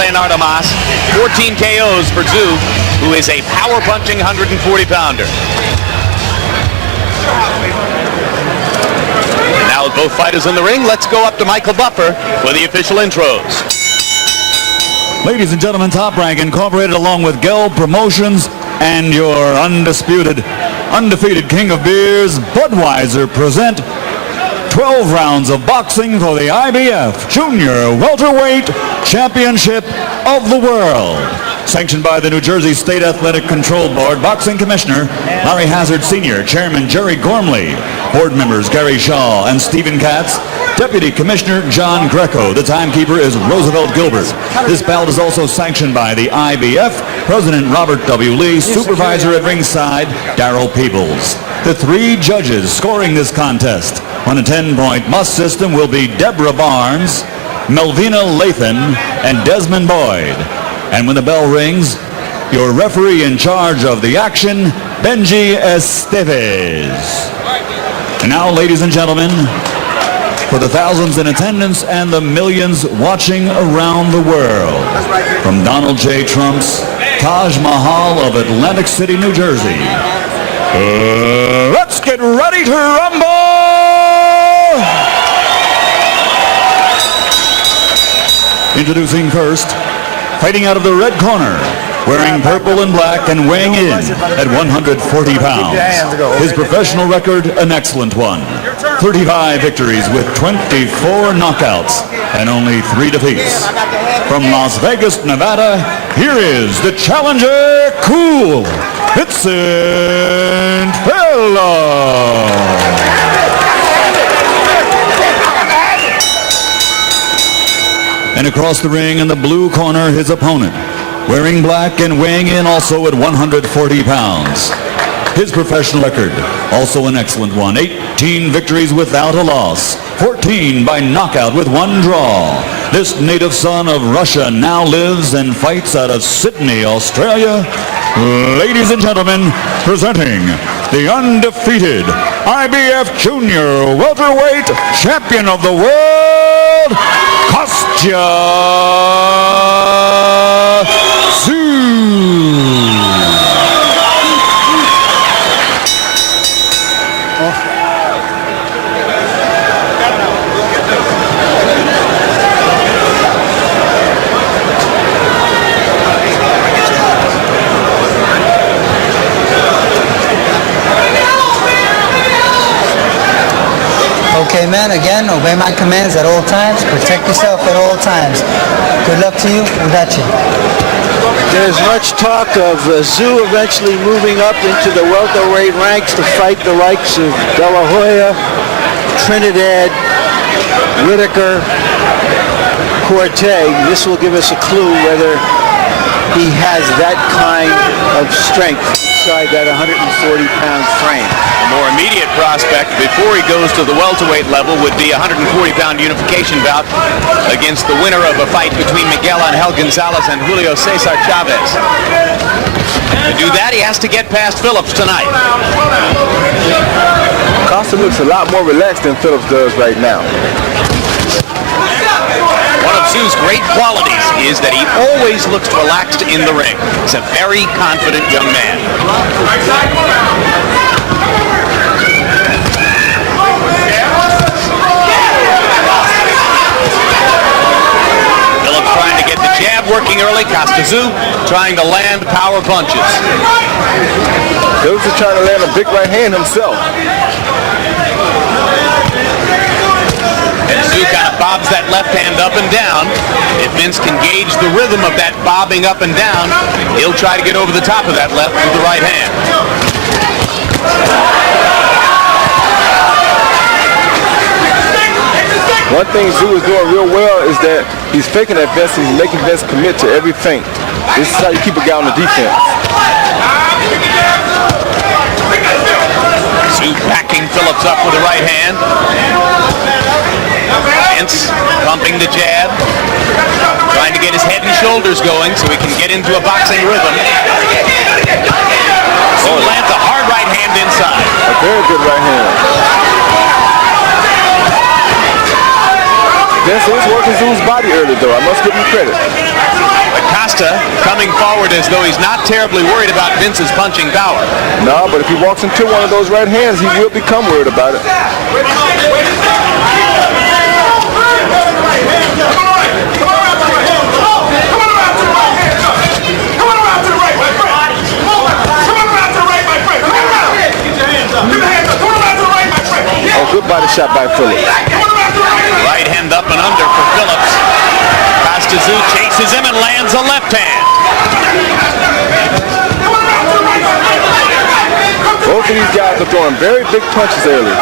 Leonardo Mas. 14 KOs for Czu, who is a power-punching 140-pounder. And now with both fighters in the ring, let's go up to Michael Buffer for the official intros. Ladies and gentlemen, Top Rank Incorporated along with Gelb Promotions and your undefeated king of beers, Budweiser, present 12 rounds of boxing for the IBF Junior Welterweight Championship of the World. Sanctioned by the New Jersey State Athletic Control Board, Boxing Commissioner Larry Hazard Sr., Chairman Jerry Gormley, Board members Gary Shaw and Stephen Katz, Deputy Commissioner John Greco. The timekeeper is Roosevelt Gilbert. This bout is also sanctioned by the IBF, President Robert W. Lee, Supervisor at ringside Darrell Peebles. The three judges scoring this contest on a 10-point must system will be Deborah Barnes, Melvina Lathan, and Desmond Boyd. And when the bell rings, your referee in charge of the action, Benji Esteves. And now, ladies and gentlemen, for the thousands in attendance and the millions watching around the world, from Donald J. Trump's Tadj-Mahal of Atlantic-City, New Jersey, let's get ready to rumble! Introducing first, fighting out of the red corner, wearing purple and black and weighing in at 140 pounds. His professional record, an excellent one. 35 victories with 24 knockouts and only 3 defeats. From Las Vegas, Nevada, here is the challenger, Cool Vincent Filla. And across the ring in the blue corner, his opponent, wearing black and weighing in also at 140 pounds. His professional record, also an excellent one. 18 victories without a loss, 14 by knockout with 1 draw. This native son of Russia now lives and fights out of Sydney, Australia. Ladies and gentlemen, presenting the undefeated IBF Junior Welterweight Champion of the World, Kostya Czyu. Okay, man, again, obey my commands at all times. Protect yourself at all times. Good luck to you. We got you. There's much talk of Czu eventually moving up into the welterweight ranks to fight the likes of De La Hoya, Trinidad, Whitaker, Corte. This will give us a clue whether he has that kind of strength inside that 140-pound frame. A more immediate prospect before he goes to the welterweight level would be a 140-pound unification bout against the winner of a fight between Miguel Angel Gonzalez and Julio Cesar Chavez. To do that, he has to get past Phillips tonight. Costa looks a lot more relaxed than Phillips does right now. One of Czu's great qualities is that he always looks relaxed in the ring. He's a very confident young man. Phillips trying to get the jab working early. Kostya Czyu trying to land power punches. Phillips is trying to land a big right hand himself. Czu kind of bobs that left hand up and down. If Vince can gauge the rhythm of that bobbing up and down, he'll try to get over the top of that left with the right hand. One thing Czu is doing real well is that he's faking that Vince. He's making Vince commit to every feint. This is how you keep a guy on the defense. Czu backing Phillips up with the right hand. Vince pumping the jab, trying to get his head and shoulders going so he can get into a boxing rhythm. Czu lands a hard right hand inside. A very good right hand. Vince is working Czu's body early though. I must give him credit. Costa coming forward as though he's not terribly worried about Vince's punching power. No, but if he walks into one of those right hands, he will become worried about it. Oh, good body shot by Phillips. Right hand up and under for Phillips. Kosти Czyu chases him and lands a left hand. Both of these guys are throwing very big punches early.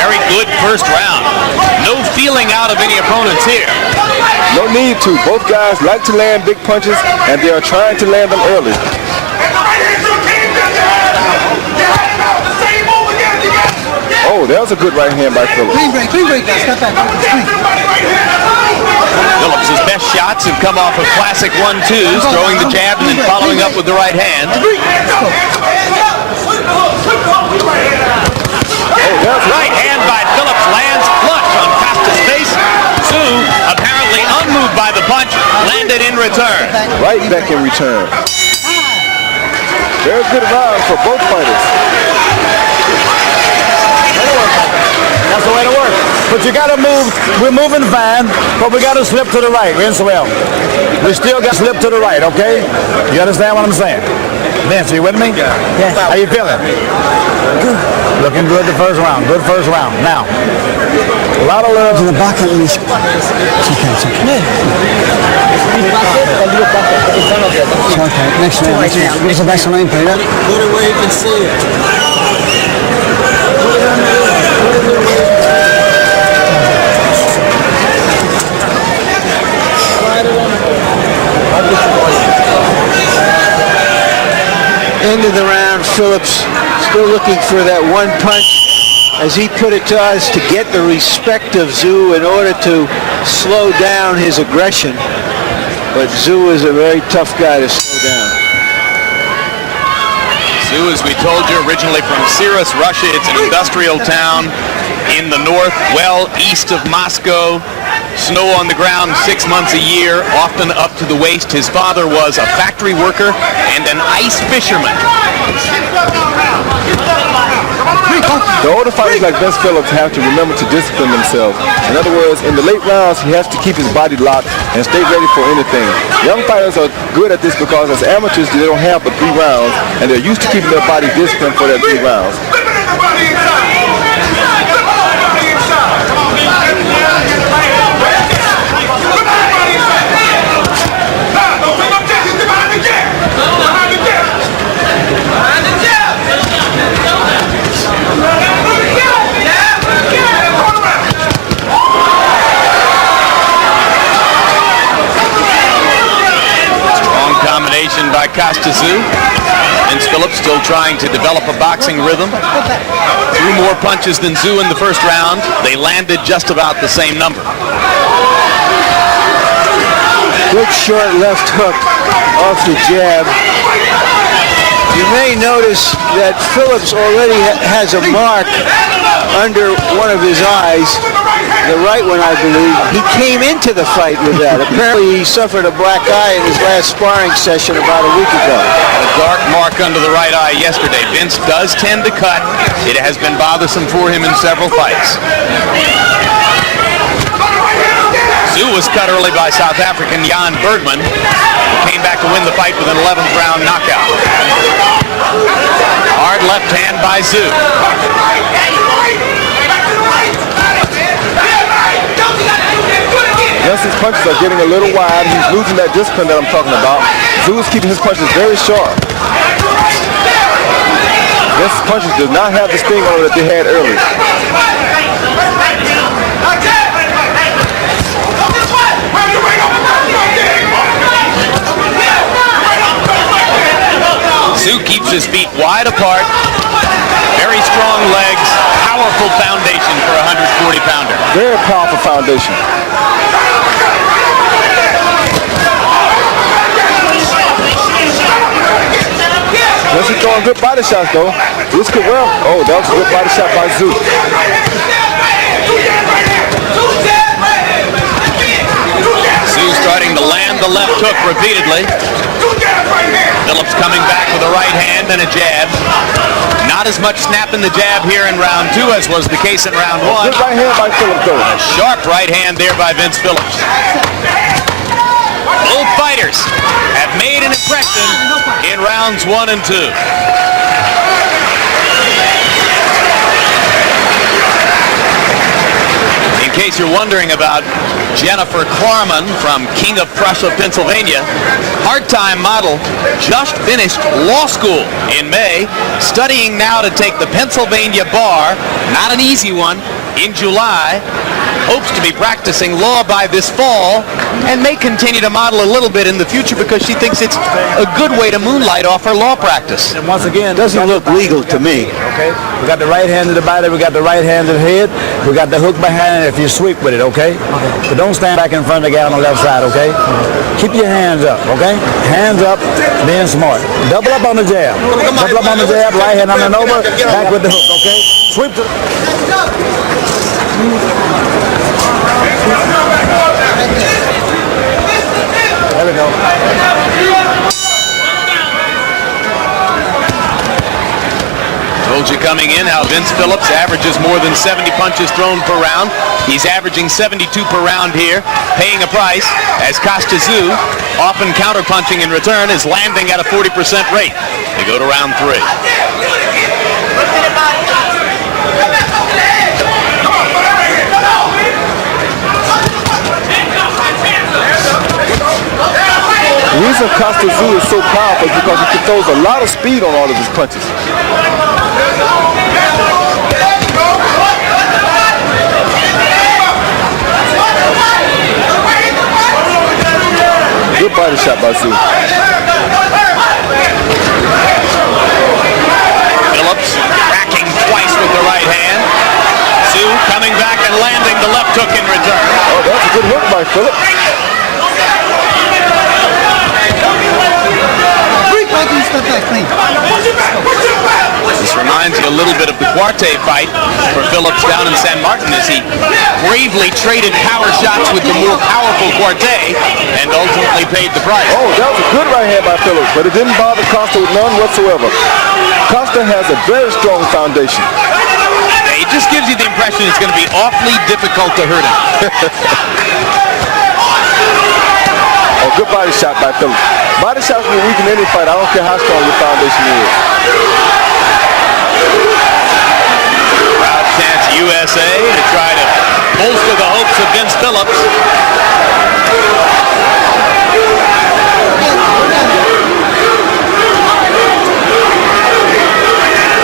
Very good first round. No feeling out of any opponents here. No need to. Both guys like to land big punches, and they are trying to land them early. Oh, that was a good right hand by Phillips. Clean break, guys. Step back. Phillips' best shots have come off of classic 1-2s, throwing the jab and then following up with the right hand. Right hand by Phillips lands flush on Costa's face. Czyu, apparently unmoved by the punch, landed in return. Right back in return. Very good round for both fighters. That's the way to work. But you got to move. We're moving fine, but we got to slip to the right. Vince, well, we still got to slip to the right, okay? You understand what I'm saying? Vince, are you with me? Yes. How you feeling? Good. Looking good the first round. Good first round. Now, a lot of love To the back at least. It's okay. It's okay. Next round. What's the best line, Peter? Put it where you can see it. End of the round, Phillips still looking for that one punch, as he put it to us, to get the respect of Czyu in order to slow down his aggression. But Czyu is a very tough guy to slow down. Czyu, as we told you, originally from Siris, Russia. It's an industrial town in the north, well east of Moscow. Snow on the ground 6 months a year, often up to the waist. His father was a factory worker and an ice fisherman. The older fighters like Vince Phillips have to remember to discipline themselves. In other words, in the late rounds, he has to keep his body locked and stay ready for anything. Young fighters are good at this because as amateurs, they don't have but 3 rounds, and they're used to keeping their body disciplined for their 3 rounds. By Kosти Czyu. Vins Phillips still trying to develop a boxing rhythm. Threw more punches than Czyu in the first round. They landed just about the same number. Good short left hook off the jab. You may notice that Phillips already has a mark under one of his eyes, the right one, I believe. He came into the fight with that. Apparently he suffered a black eye in his last sparring session about a week ago. A dark mark under the right eye yesterday. Vince does tend to cut. It has been bothersome for him in several fights. Czyu was cut early by South African Jan Bergman, who came back to win the fight with an 11th round knockout. Hard left hand by Czyu. Vincent's punches are getting a little wide. He's losing that discipline that I'm talking about. Czyu is keeping his punches very sharp. Vince's punches does not have the sting on it that they had earlier. Czyu keeps his feet wide apart. Very strong legs. Powerful foundation for a 140-pounder. Very powerful foundation. Vincent throwing good body shots though. This could well. Oh, that was a good body shot by Czyu. the left hook repeatedly. Phillips coming back with a right hand and a jab. Not as much snap in the jab here in round 2 as was the case in round 1. Good right hand by Phillips, though. A sharp right hand there by Vince Phillips. Both fighters have made an impression in rounds 1 and 2. In case you're wondering about Jennifer Klarman from King of Prussia, Pennsylvania, part-time model, just finished law school in May, studying now to take the Pennsylvania bar, not an easy one, in July. Hopes to be practicing law by this fall and may continue to model a little bit in the future because she thinks it's a good way to moonlight off her law practice. And once again, Doesn't look legal to me. okay, we got the right hand of the body, we got the right hand of the head, we got the hook behind it if you sweep with it, okay? But don't stand back in front of the guy on the left side, okay? Keep your hands up, okay? Hands up, being smart. Double up on the jab. Double up on the jab, right hand on and over, back with the hook, okay? Sweep to There we go. Told you coming in how Vince Phillips averages more than 70 punches thrown per round. He's averaging 72 per round here, paying a price as Kosти Цзю, often counterpunching in return, is landing at a 40% rate. They go to round 3. The reason Kosти Цзю is so powerful is because he throws a lot of speed on all of his punches. Good body shot by Czyu. Phillips cracking twice with the right hand. Czyu coming back and landing the left hook in return. Oh, that's a good hook by Phillips. This reminds you a little bit of the Cuarte fight for Phillips down in San Martin as he bravely traded power shots with the more powerful Cuarte and ultimately paid the price. Oh, that was a good right hand by Phillips, but it didn't bother Costa with none whatsoever. Costa has a very strong foundation. It just gives you the impression it's going to be awfully difficult to hurt him. Oh, good body shot by Phillips. Body shots will weaken any fight. I don't care how strong your foundation is. Crowd chants USA to try to bolster the hopes of Vince Phillips.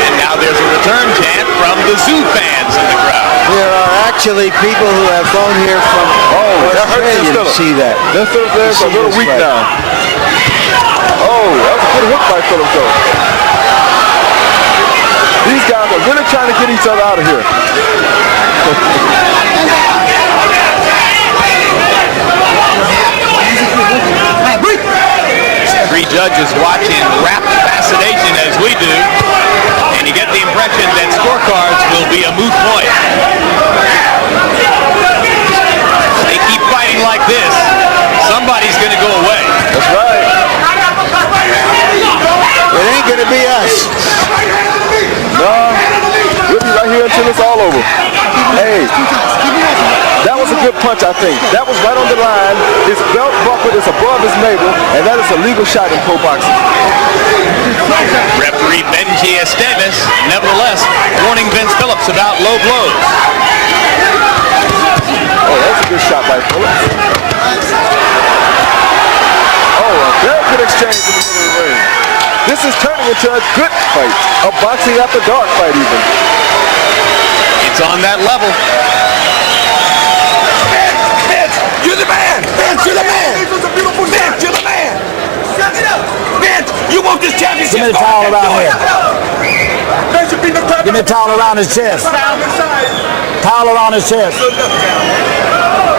And now there's a return chant from the Czyu fans in the crowd. There are actually people who have flown here from Australia to see that. Vince Phillips is a little weak now. Oh, that was a good hook by Phillips, though. These guys are really trying to get each other out of here. Three judges watch in rapt fascination as we do, and you get the impression that scorecards will be a moot point. They keep fighting like this, somebody's going to go away. That's right. It ain't gonna be us. No, we'll be right here until it's all over. Hey, that was a good punch, I think. That was right on the line. His belt buckle is above his navel, and that is a legal shot in pro boxing. Referee Benji Esteves, nevertheless, warning Vince Phillips about low blows. Oh, that's a good shot by Phillips. Oh, a very good exchange in the middle of the ring. This is turning into a good fight, a boxing after dark fight even. It's on that level. Vince, you're the man! Vince, you're the man! Vince, you're the man! Vince, you want this championship? Give me the towel around here. Give me a towel around his chest. Towel around his chest.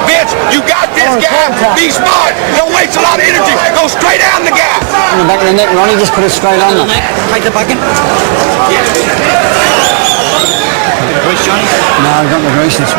Vince, you got this guy. Be smart. Don't waste a lot of energy. Go straight down the guy. In the back of the neck, Ronnie, just put it straight on there. Right the bucket? No, I've got the braces.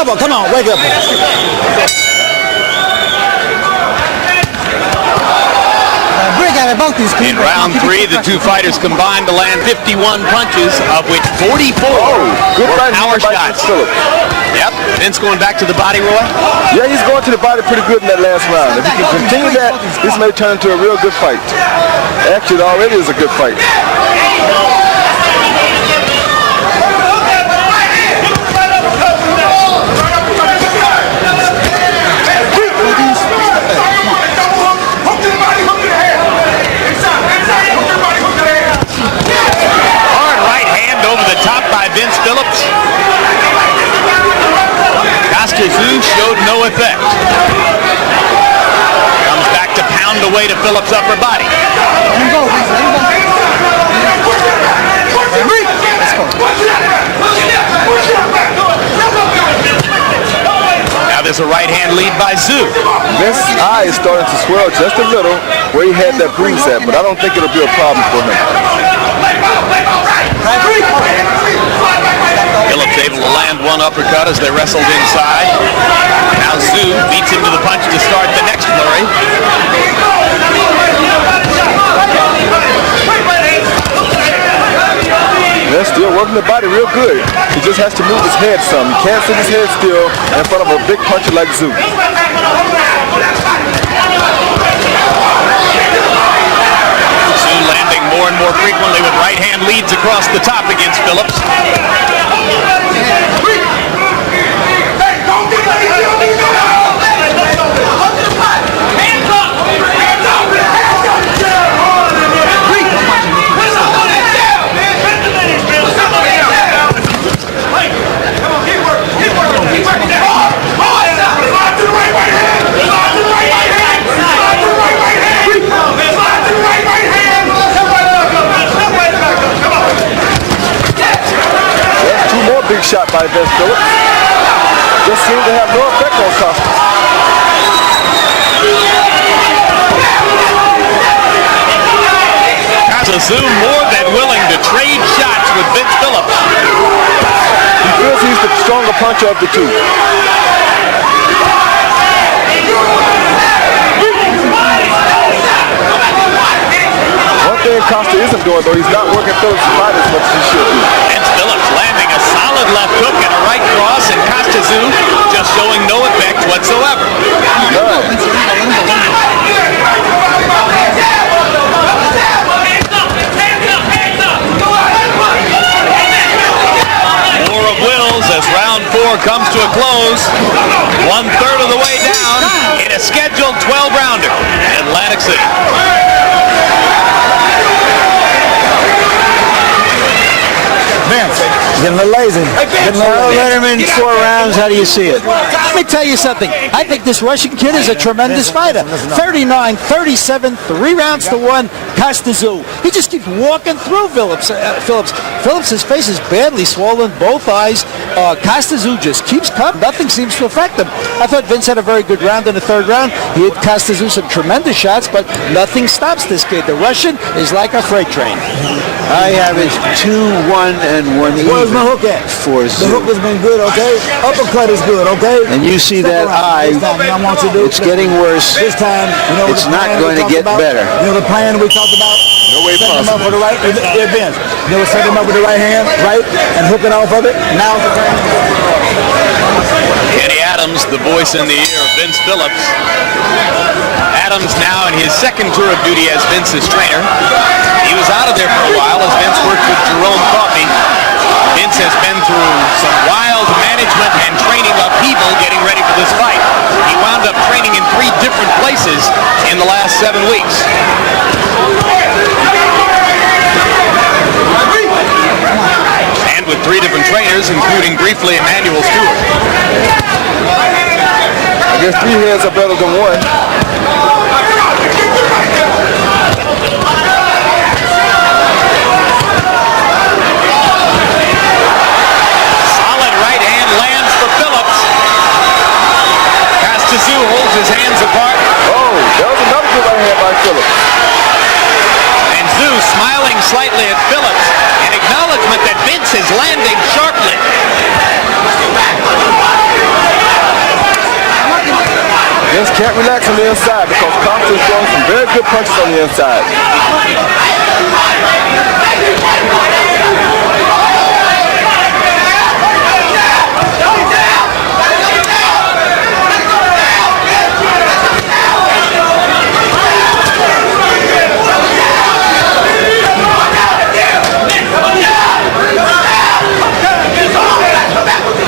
Bubba, come on, wake up. In round 3, the two fighters combined to land 51 punches, of which 44 good were right power hand by shots. Phillips. Yep, Vince going back to the body, Roy? Yeah, he's going to the body pretty good in that last round. If he can continue that, this may turn into a real good fight. Actually, it already is a good fight. Vins Phillips. Kostia Czyu showed no effect. Comes back to pound away to Phillips' upper body. Now there's a right hand lead by Czyu. Vince's eye is starting to swell just a little where he had that bruise at, but I don't think it'll be a problem for him. Phillips able to land one uppercut as they wrestled inside. Now Czyu beats him to the punch to start the next flurry. They're still working the body real good. He just has to move his head some. He can't sit his head still in front of a big puncher like Czyu. Landing more and more frequently with right hand leads across the top against Phillips. Big shot by Vins Phillips. Just seemed to have no effect on Kostia. Czyu more than willing to trade shots with Vins Phillips. He feels he's the stronger puncher of the two. One thing Kostia isn't doing, though, he's not working Phillips' body as much as he should be. Vins Phillips landing a solid left hook and a right cross, and Kostia Czyu just showing no effect whatsoever. War of wills as round 4 comes to a close. 1/3 of the way down in a scheduled 12-rounder in Atlantic City. Vince, getting a little lazy. Let him in 4 rounds. How do you see it? Let me tell you something. I think this Russian kid is a tremendous fighter. 39-37, 3 rounds to 1. Kostia Czyu. He just keeps walking through Phillips. Phillips's face is badly swollen, both eyes. Kostia Czyu just keeps coming. Nothing seems to affect him. I thought Vince had a very good round in the 3rd round. He hit Kostia Czyu some tremendous shots, but nothing stops this kid. The Russian is like a freight train. I have it 2-1 and 1 even. Where's my hook at? For The Czyu. hook has been good, okay? Uppercut is good, okay? And you see that eye, it's getting worse. This time, you know, It's the not plan going we to get talked about? better. You know the plan we talked about? No way Setting him up possible. with the right, Vince. You know, setting him up with the right hand, right, and hooking off of it. Now the plan. Kenny Adams, the voice in the ear of Vins Phillips. Adams now in his 2nd tour of duty as Vince's trainer. He was out of there for a while as Vince worked with Jerome Coffey. Vince has been through some wild management and training upheaval getting ready for this fight. He wound up training in 3 different places in the last 7 weeks. And with 3 different trainers, including briefly Emmanuel Stewart. I guess 3 heads are better than 1. Czyu holds his hands apart. Oh, that was another good right hand by Phillips. And Czyu smiling slightly at Phillips in acknowledgement that Vince is landing sharply. can't relax on the inside because Costa is throwing some very good punches on the inside.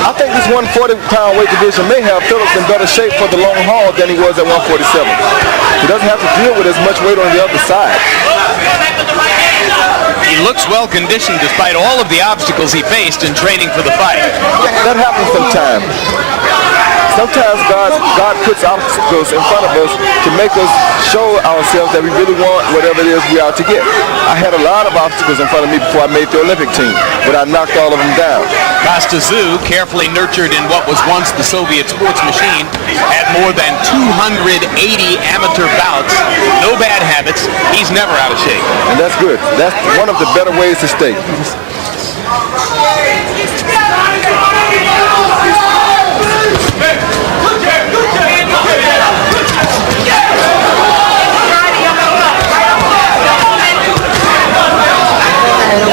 I think this 140-pound weight division may have Phillips in better shape for the long haul than he was at 147. He doesn't have to deal with as much weight on the other side. He looks well conditioned despite all of the obstacles he faced in training for the fight. That happens sometimes. Sometimes God puts obstacles in front of us to make us show ourselves that we really want whatever it is we are to get. I had a lot of obstacles in front of me before I made the Olympic team, but I knocked all of them down. Kosти Цзю, carefully nurtured in what was once the Soviet sports machine, had more than 280 amateur bouts, no bad habits. He's never out of shape. And that's good. That's one of the better ways to stay.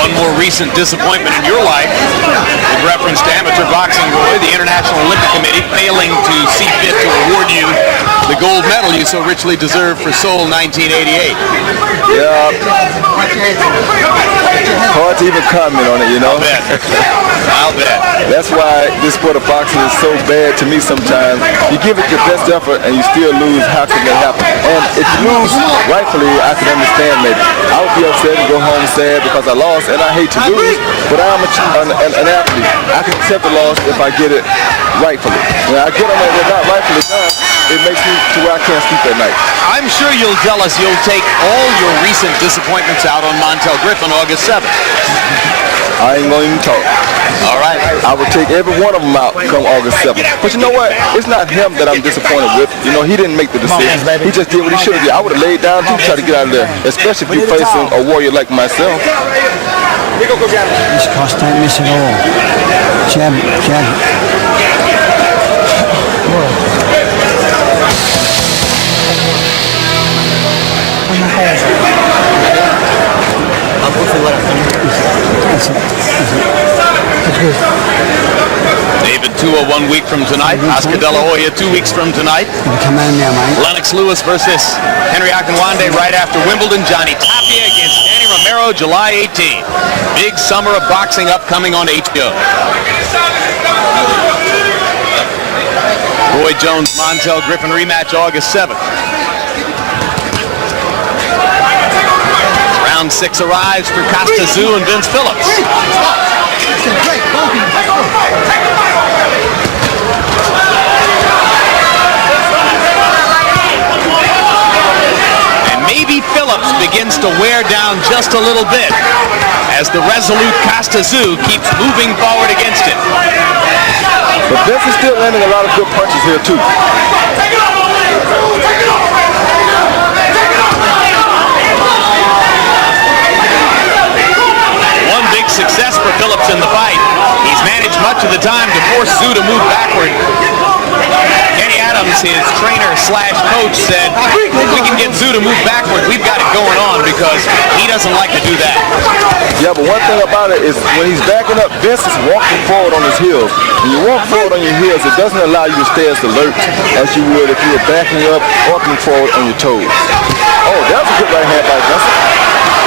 One more recent disappointment in your life, with reference to amateur boxing, Roy, the International Olympic Committee failing to see fit to award you the gold medal you so richly deserved for Seoul 1988. Yeah. Hard to even comment on it, you know. I'll bet. That's why this sport of boxing is so bad to me sometimes. You give it your best effort and you still lose. How can that happen? And if you lose rightfully, I can understand maybe. I would be upset and go home sad because I lost, and I hate to lose, but I'm an athlete. I can accept the loss if I get it rightfully. When I get on it not rightfully done, it makes me to where I can't sleep at night. I'm sure you'll tell us you'll take all your recent disappointments out on Montel Griffin August 7th. I ain't gonna even talk. All right. I will take every one of them out come August 7th. But you know what? It's not him that I'm disappointed with. You know, he didn't make the decision. He just did what he should have did. I would have laid down too to try to get out of there, especially if you're facing a warrior like myself. This Costa ain't missing at all. Jab. David Tua 1 week from tonight. Oscar De La Hoya 2 weeks from tonight. Come on now, mate. Lennox Lewis versus Henry Akinwande right after Wimbledon. Johnny Tapia against Danny Romero July 18th. Big summer of boxing upcoming on HBO. Roy Jones Montel Griffin rematch August 7th. Round 6 arrives for Kosти Цзю and Vins Filips. And maybe Filips begins to wear down just a little bit as the resolute Kosти Цзю keeps moving forward against him. But Vins is still landing a lot of good punches here too. Success for Filips in the fight. He's managed much of the time to force Czyu to move backward. Kenny Adams, his trainer/coach, said, if we can get Czyu to move backward, we've got it going on because he doesn't like to do that. Yeah, but one thing about it is when he's backing up, Vins is walking forward on his heels. When you walk forward on your heels, it doesn't allow you to stay as alert as you would if you were backing up, walking forward on your toes. Oh, that was a good right hand by Vins.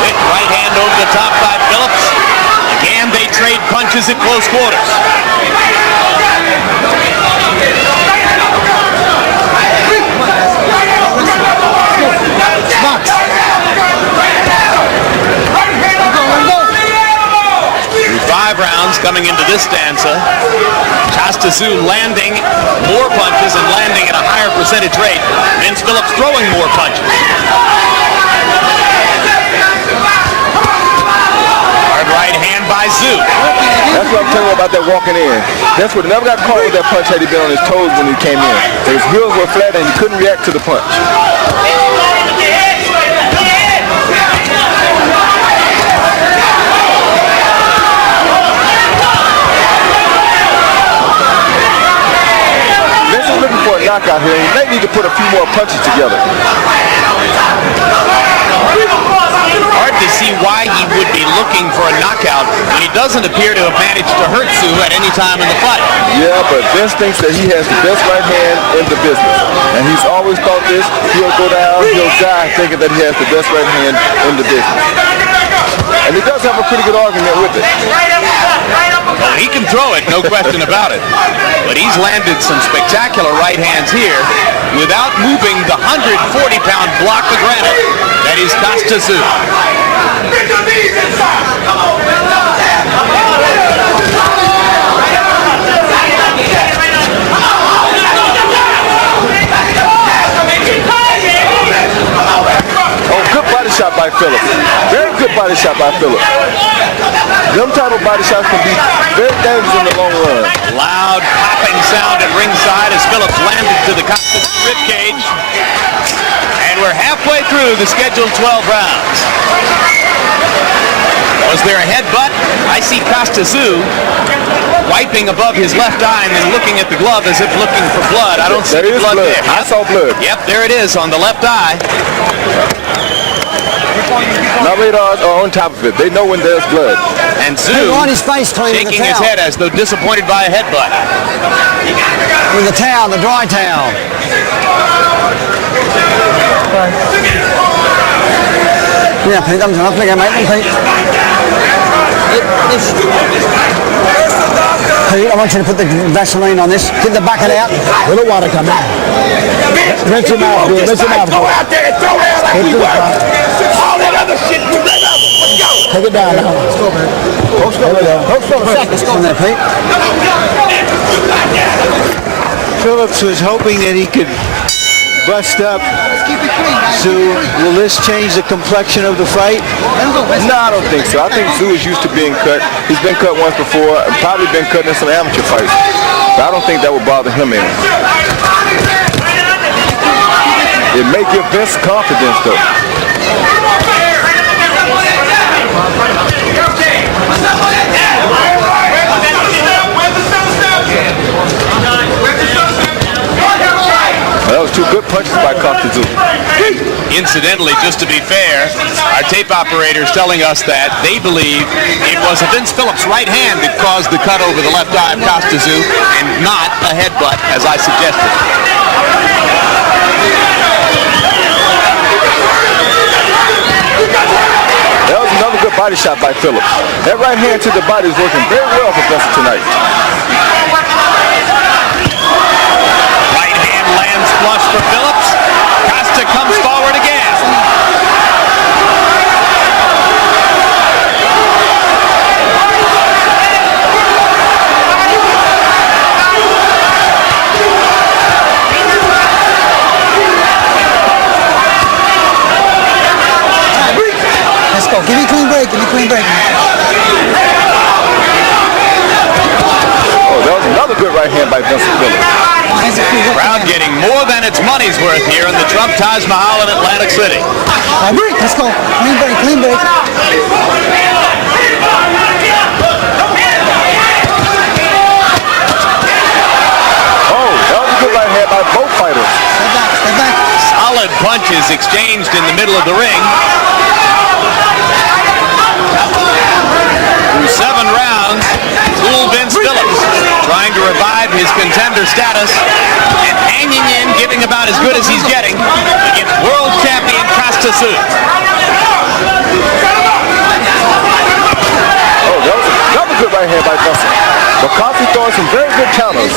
Quick right hand over the top by Filips. Again, they trade punches at close quarters. Through 5 rounds coming into this stanza, Kosти Czyu landing more punches and landing at a higher percentage rate. Vins Filips throwing more punches. Right hand by Czyu. That's what I'm telling you about that walking in. That's what never got caught with that punch had he been on his toes when he came in. His heels were flat and he couldn't react to the punch. Vins is looking for a knockout here. He may need to put a few more punches together. Hard to see why he would be looking for a knockout when he doesn't appear to have managed to hurt Czu at any time in the fight. Yeah, but Vince thinks that he has the best right hand in the business. And he's always thought this. He'll go down, he'll die thinking that he has the best right hand in the business. And he does have a pretty good argument with it. Well, he can throw it, no question about it. But he's landed some spectacular right hands here without moving the 140-pound block of granite that is Kosти Цзю. Oh, good body shot by Phillips. Very good body shot by Phillips. Them type of body shots can be very dangerous in the long run. Loud popping sound at ringside as Phillips landed to the Kosти rib cage. And we're halfway through the scheduled 12 rounds. Was there a headbutt? I see Kosти Czyu wiping above his left eye and then looking at the glove as if looking for blood. I don't see There is blood blood. there. I saw blood. Yep, there it is on the left eye. My radars are on top of it. They know when there's blood. And Czu on his face, clean with the shaking his towel. head as though disappointed by a headbutt. With the towel, the dry towel. Yeah, Pete, I'm enough. Look at mate, Pete. Pete, I want you to put the Vaseline on this. Get the bucket out. We don't want to come out. Rinse your mouth, dude. Rinse your mouth. Go out there and throw down like we work. All that other shit, let's go. Take it down now. Hold still a second. On there, Pete. Phillips was hoping that he could bust up Czu. Will this change the complexion of the fight? No, I don't think so. I think Czu is used to being cut. He's been cut once before and probably been cut in some amateur fights. But I don't think that would bother him any. It may give Vince confidence though. That was two good punches by Kosти Czyu. Incidentally, just to be fair, our tape operator is telling us that they believe it was a Vince Phillips right hand that caused the cut over the left eye of Kosti Czyu and not a headbutt, as I suggested. That was another good body shot by Phillips. That right hand to the body is working very well for Vesta tonight. Right hand lands flush for Phillips. Kosти comes forward again. Let's go. Give me a clean break. Give me a clean break. Oh, that was another good right hand by Vesta Phillips. Crowd getting more than its money's worth here in the Trump Tadj-Mahal in Atlantic-City. Break. Let's go. Clean break. Clean break. Oh, that was a good right hand by both fighters. Step back. Step back. Solid punches exchanged in the middle of the ring. Through 7 rounds, cool Vince Phillips trying to revive his contender status and hanging in, giving about as good as he's getting against world champion Kosti Czyu. Oh, that was another good right hand by Vesta. But Kosти throwing some very good counters.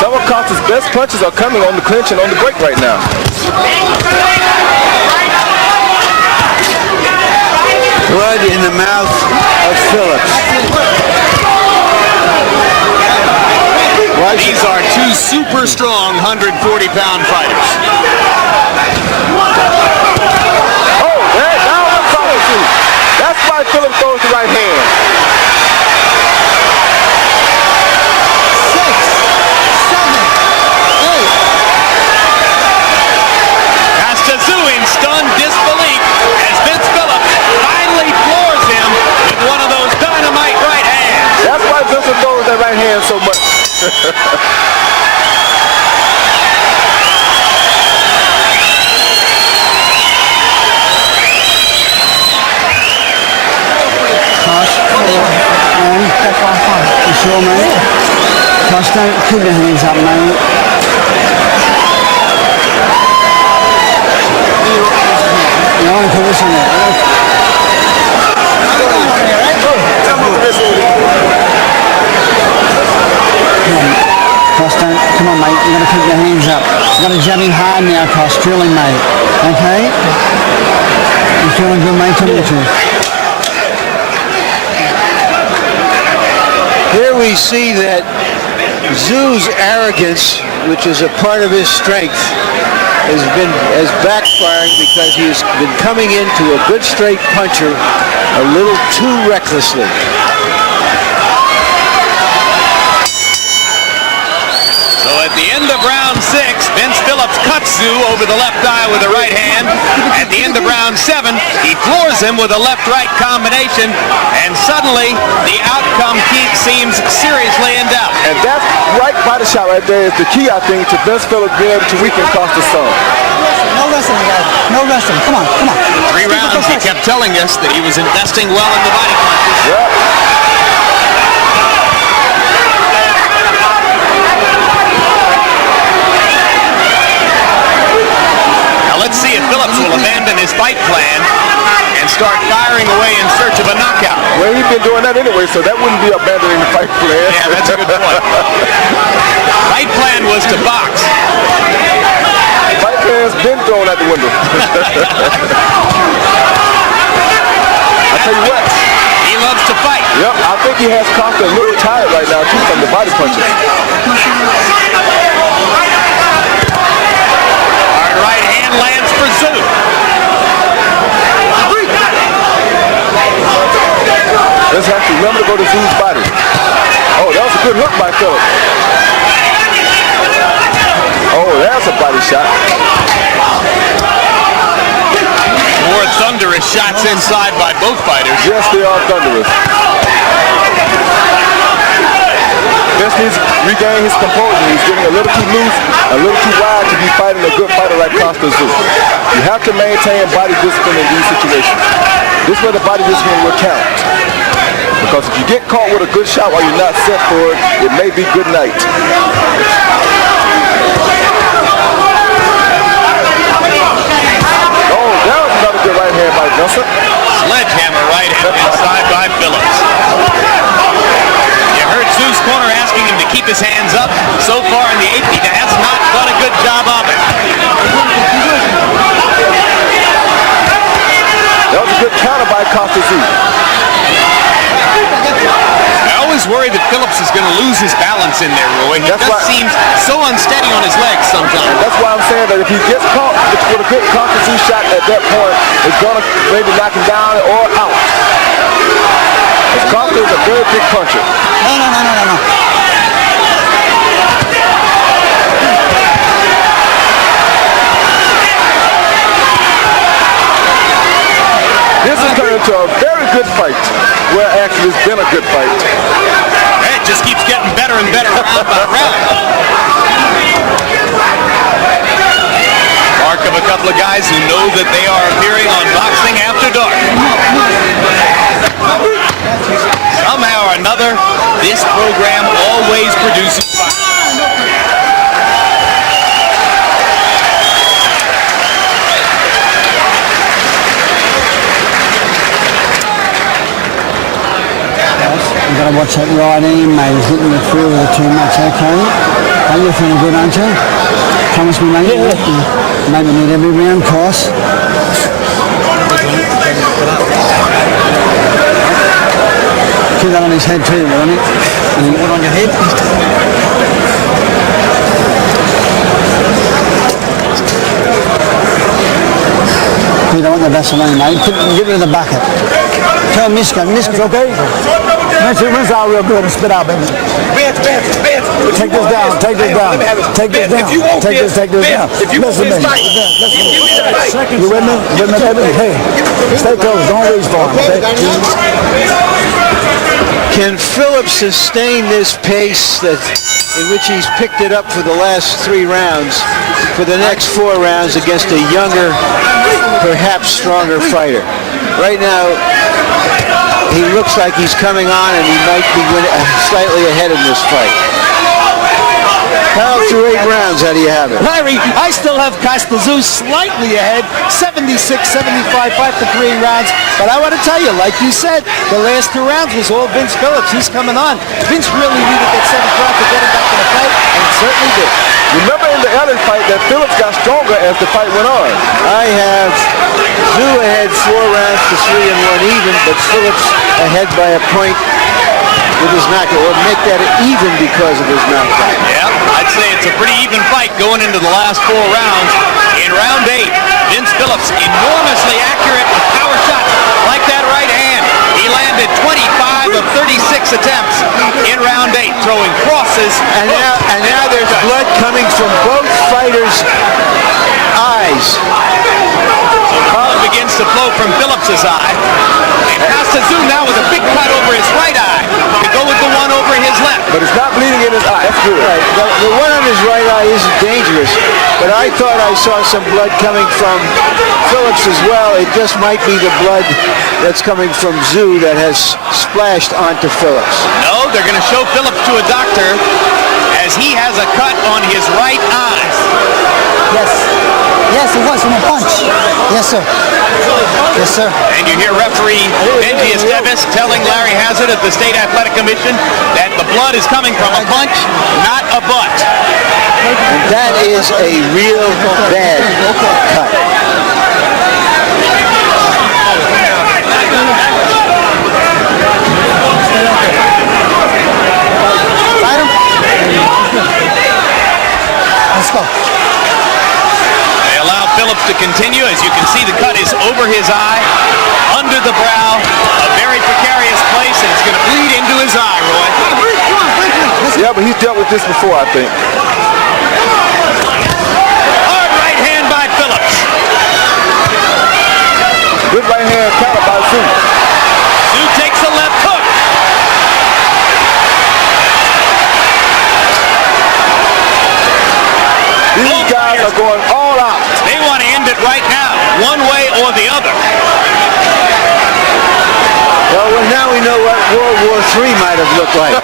Some of Kosti's best punches are coming on the clinch and on the break right now. Blood in the mouth of Phillips. These are two super strong 140-pound fighters. Oh, now I'm talking to. That's why Phillips throws the right hand. 6, 7, 8. Kosti Czyu in stunned disbelief as Vince Phillips finally floors him with one of those dynamite right hands. That's why Vince throws that You sure, mate? Cost, don't keep your hands up, mate. No, I put this on there. Cost, come on, mate. You got to keep your hands up. You got to jab him hard now, Cost. Drilling, mate. Okay? You feeling good, mate? Come on, Here we see that Zhu's arrogance, which is a part of his strength, has backfiring because he's been coming into a good straight puncher a little too recklessly. So at the end of round 6, Vince Phillips cuts Zhu over the left eye with the right hand. At the end of round 7, he floors him with a left-right combination, and suddenly the outcome seems seriously in doubt. And that right body shot right there is the key, I think, to Vince Phillips being able to weaken Costa's son. No wrestling, guys. No wrestling. Come on, come on. 3 rounds, he kept telling us that he was investing well in the body punches. Yep. Let's see if Phillips will abandon his fight plan and start firing away in search of a knockout. Well, he's been doing that anyway, so that wouldn't be abandoning the fight plan. Yeah, that's a good point. Fight plan was to box. Fight plan's been thrown out the window. I tell you what. He loves to fight. Yep, I think he has Costa a little tired right now, too, from the body punches. Right hand lands for Zhu. Let's have to remember to go to Zhu's body. Oh, that was a good hook by Phillips. Oh, that's a body shot. More thunderous shots inside by both fighters. Yes, they are thunderous. Vince needs to regain his composure. He's getting a little too loose, a little too wide to be fighting a good fighter like Kosти Czyu. You have to maintain body discipline in these situations. This is where the body discipline will count. Because if you get caught with a good shot while you're not set for it, it may be good night. Oh, that was another good right hand by Vincent. Sledgehammer right hand inside by Phillips. You heard Zhu's corner asking him to keep his hands up. So far in the 8th, he has not done a good job of it. That was a good counter by Kosти Czyu. I always worry that Phillips is going to lose his balance in there, Roy. He just seems so unsteady on his legs sometimes. And that's why I'm saying that if he gets caught with a good Kosti Czyu shot at that point, it's going to maybe knock him down or out. Because Kosти is a very big puncher. No. This is turning into a very good fight. Well, actually, it's been a good fight. It just keeps getting better and better round by round. Mark of a couple of guys who know that they are appearing on Boxing After Dark. Somehow or another, this program always produces fights. You gotta watch that right in, mate. He's hitting the through with it too much, okay? Are you feeling good, aren't you? Promise me, mate. Yeah. Maybe need every round, Cross. Keep that on his head too, won't it? And you put it on your head. You don't want the Vaseline, mate. Get rid of the bucket. Tell Misko. Okay? Rinse out real good and spit out, baby. Vince. Take this down. Take this down. Take this down. Take this down. Listen to me. You with me? Baby? Hey, stay close. Don't reach for him, okay? Can Phillips sustain this pace in which he's picked it up for the last 3 rounds for the next 4 rounds against a younger, perhaps stronger fighter? Right now, he looks like he's coming on and he might be slightly ahead in this fight. How through 8 rounds, how do you have it? Larry, I still have Kosти Цзю slightly ahead, 76-75, 5-3 rounds. But I want to tell you, like you said, the last 2 rounds was all Vince Phillips. He's coming on. Vince really needed that 7th round to get him back in the fight, and he certainly did. Remember in the Allen fight that Phillips got stronger as the fight went on. I have Czu ahead 4 rounds to 3 and 1 even, but Phillips ahead by a point with his knockout, or make that even because of his knockout. Yeah, I'd say it's a pretty even fight going into the last 4 rounds. In round 8, Vince Phillips enormously accurate with power shots like that right hand. He landed 25 of 36 attempts in round 8, throwing crosses. And now there's blood coming from both fighters' eyes. Blood begins to flow from Phillips's eye. And Kosти Czyu now with a big cut over his right eye to go with the one over his left. But it's not bleeding in his eye. That's good. Right. The one on his right eye isn't dangerous, but I thought I saw some blood coming from Phillips as well. It just might be the blood that's coming from Czu that has splashed onto Phillips. No, they're going to show Phillips to a doctor as he has a cut on his right eye. Yes. Yes, it was from a punch. Yes, sir. Yes, sir. And you hear referee Benji Esteves telling Larry Hazard at the State Athletic Commission that the blood is coming from a punch, not a butt. And that is a real bad cut. Let's go. Phillips to continue. As you can see, the cut is over his eye, under the brow, a very precarious place, and it's going to bleed into his eye, Roy. Yeah, but he's dealt with this before, I think. Hard right hand by Phillips. Good right hand counter by Czu. Czu takes a left hook. These guys are going all out. They want to end it right now, one way or the other. Well, now we know what World War III might have looked like.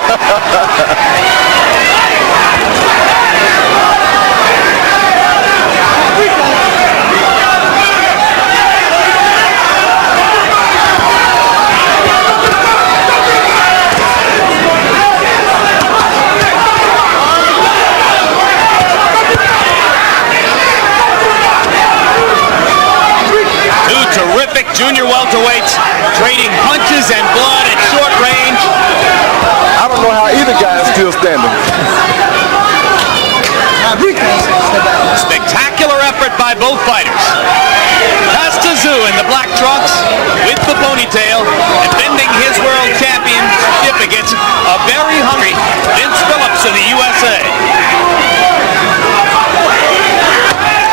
Junior welterweights trading punches and blood at short range. I don't know how either guy is still standing. Spectacular effort by both fighters. Kosti Czyu in the black trunks with the ponytail, defending his world championship against a very hungry Vince Phillips of the USA.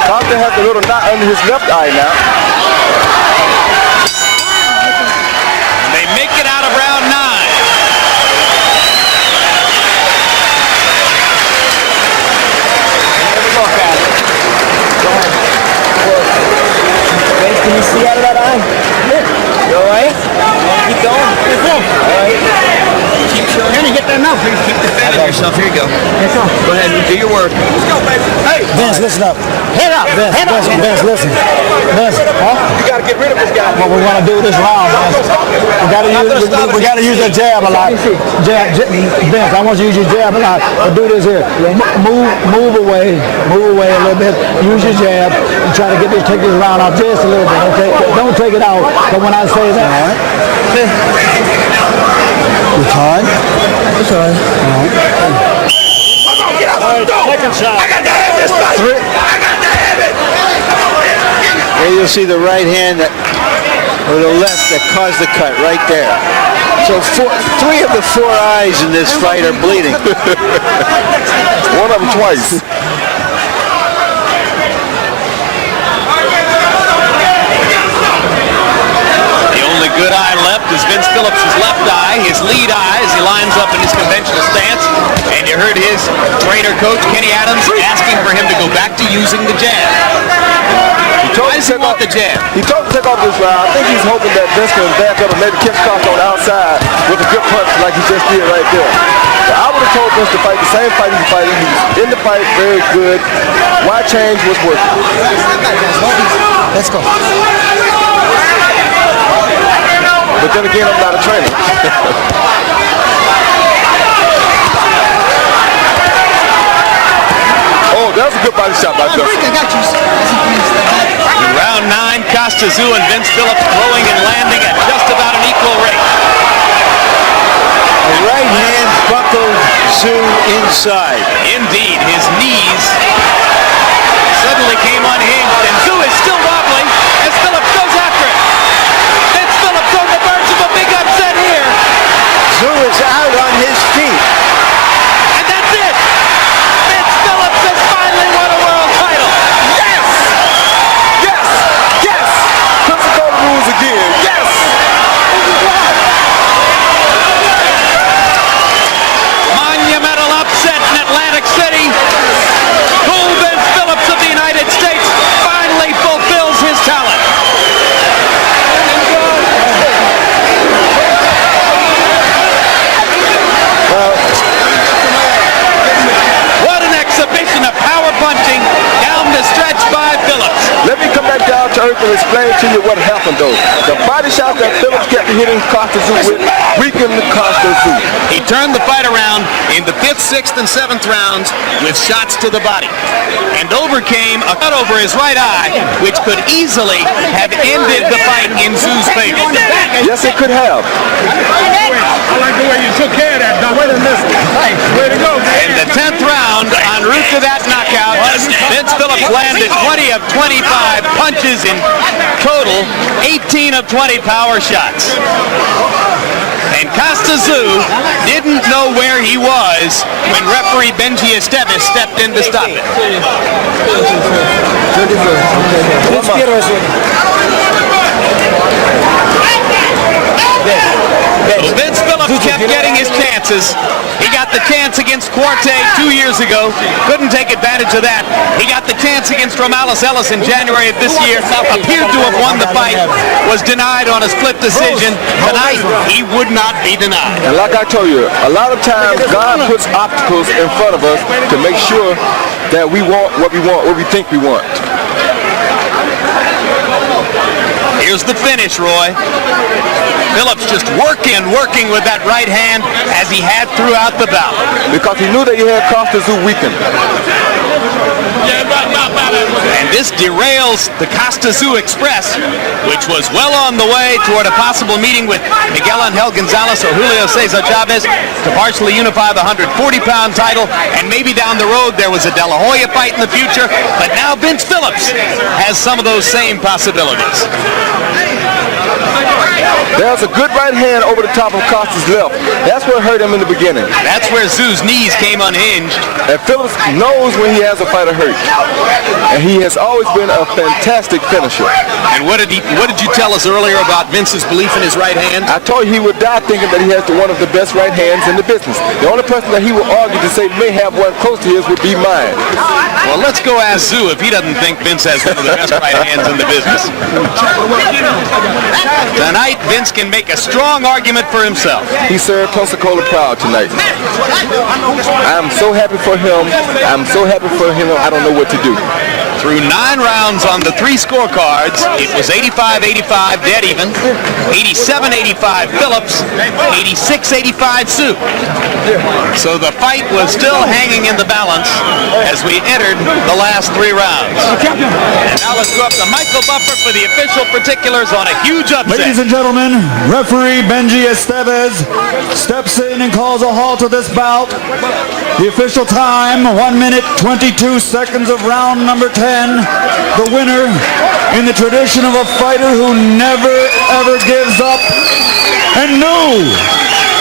Kosти has a little knot under his left eye now. Make it out of round 9. Look at it. Go ahead. Vince, can you see out of that eye? You all right? Keep going. All right. Keep showing. Can you get that now? Keep defending yourself. Here you go. Go ahead and do your work. Let's go, baby. Hey, Vince, listen up. head up. Vince, Head up. Vince, listen. Vince, huh? You got to get rid of this guy. What we want to do this round, man. We got to use that jab a lot. Vince, I want you to use your jab a lot. But do this here. Move away a little bit. Use your jab and try to take this round out just a little bit. Okay, don't take it out. But when I say that, all right. You tired? That's all right. Second shot. I got to have this fight. I got to have it. There you'll see the right hand or the left that caused the cut right there. So 3 of the 4 eyes in this fight are bleeding. One of them twice. The only good eye left is Vince Phillips' left eye, his lead eye, as he lines up in his conventional stance. And you heard his trainer coach, Kenny Adams, asking for him to go back to using the jab. Why does he want the jab? He told him to take off this round. I think he's hoping that Vince can back up and maybe catch Costa on the outside with a good punch like he just did right there. But I would have told Vince to fight the same fight he's fighting. He was in the fight, very good. Why change was working? Let's go. But then again, I'm not a trainer. Oh, that was a good body shot by Phillips. In round 9, Kosти Цзю and Vince Phillips throwing and landing at just about an equal rate. The right hand buckled Czu inside. Indeed, his knees suddenly came unhinged, and Czu is still wobbling as Phillips goes after it. Vince Phillips on the verge of a big upset here. Czu is out on his feet. And that's it. Vince Phillips has finally won a world title. Yes! Yes! Yes! Pensacola rules again. Yes! Monumental upset in Atlantic-City. Cool Vince Phillips of the United States finally fulfills his talent. What an exhibition of power punching down the stretch by Phillips. Let me come back down to earth and explain to you what happened, though. The body shot that Phillips kept hitting Kosти Czu with weakened Kosti Czu. He turned the fight around in the 5th, 6th, and 7th rounds with shots to the body and overcame a cut over his right eye, which could easily have ended the fight in Czu's favor. Yes, it could have. I like the way you took care of that, Doc. Way to miss it. Hey, way to go, man. In the 10th round, en route to that knockout, Vince Phillips landed 20 of 25 punches in total, 18 of 20 power shots. And Kosti Czu didn't know where he was when referee Benji Esteves stepped in to stop it. So Vince Phillips kept getting his chances. He got the chance against Quarte 2 years ago. Couldn't take advantage of that. He got the chance against Romales Ellis in January of this year. Appeared to have won the fight. Was denied on a split decision. Tonight, he would not be denied. And like I told you, a lot of times God puts obstacles in front of us to make sure that we want, what we think we want. Here's the finish, Roy. Phillips just working with that right hand as he had throughout the bout. Because he knew that he had Kosti Czu weakened. And this derails the Kosti Czu Express, which was well on the way toward a possible meeting with Miguel Angel Gonzalez or Julio Cesar Chavez to partially unify the 140-pound title. And maybe down the road there was a De La Hoya fight in the future. But now Vince Phillips has some of those same possibilities. There's a good right hand over the top of Costa's left. That's what hurt him in the beginning. That's where Czu's knees came unhinged. And Phillips knows when he has a fighter hurt. And he has always been a fantastic finisher. And what did you tell us earlier about Vince's belief in his right hand? I told you he would die thinking that he has one of the best right hands in the business. The only person that he will argue to say may have one close to his would be mine. Well, let's go ask Czu if he doesn't think Vince has one of the best right hands in the business. Tonight, Vince can make a strong argument for himself. He served Pensacola proud tonight. I'm so happy for him. I'm so happy for him. I don't know what to do. Through 9 rounds on the 3 scorecards, it was 85-85, dead even, 87-85 Phillips, 86-85 Czu. So the fight was still hanging in the balance as we entered the last 3 rounds. And now let's go up to Michael Buffer for the official particulars on a huge upset. Ladies and gentlemen, referee Benji Esteves steps in and calls a halt to this bout. The official time, 1 minute, 22 seconds of round number 10. The winner, in the tradition of a fighter who never, ever gives up, and new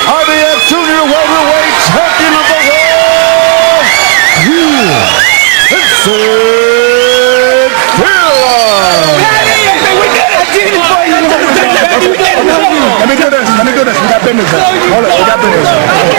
RBF Junior Welterweight Champion of the World, Vin Filips. Let me do this. business. Hold it, we got business.